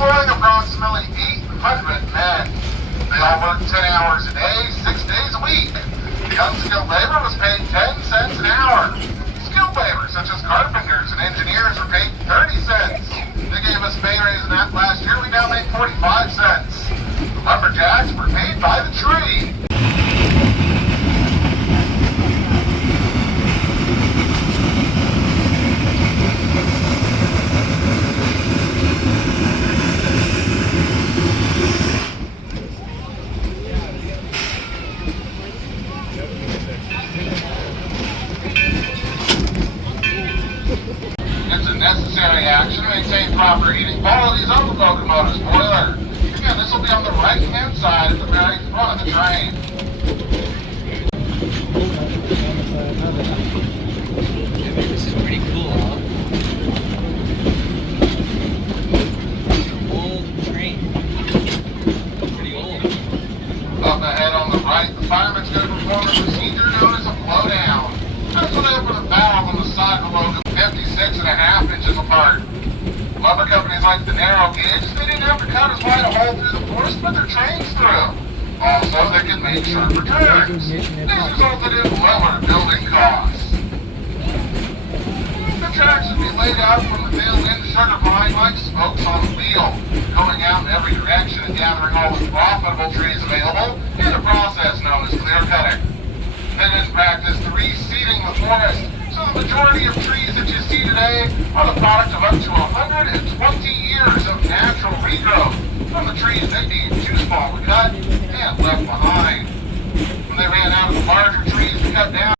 employing approximately 800 men. They all work 10 hours a day, 6 days a week. The unskilled labor was paid 10 cents an hour. Skilled labor, such as carpenters and engineers, were paid 30 cents. They gave us a pay raise in that last year. We now make 45 cents. The lumberjacks were paid by the tree. It's a necessary action to maintain proper heating qualities of the locomotive's boiler. Again, this will be on the right-hand side at the very front of the train. This is pretty cool, huh? Old train. Pretty old. Up ahead on the right, the fireman's going to perform a procedure known as a blowdown. That's when they open a valve on the side of the locomotive 56.5 inches apart. Lumber companies like the narrow gauge, they didn't have to cut as wide a hole through the forest to put their trains through. Also, they could make sharper turns. This resulted in lower building costs. The tracks would be laid out from the mill into sugar pine like spokes on a wheel, going out in every direction and gathering all the profitable trees available in a process known as clear cutting. They didn't practice the reseeding the forest, so the majority of trees that you see today are the product of up to 120 years of natural regrowth from the trees they deemed too small to cut and left behind. When they ran out of the larger trees to cut down,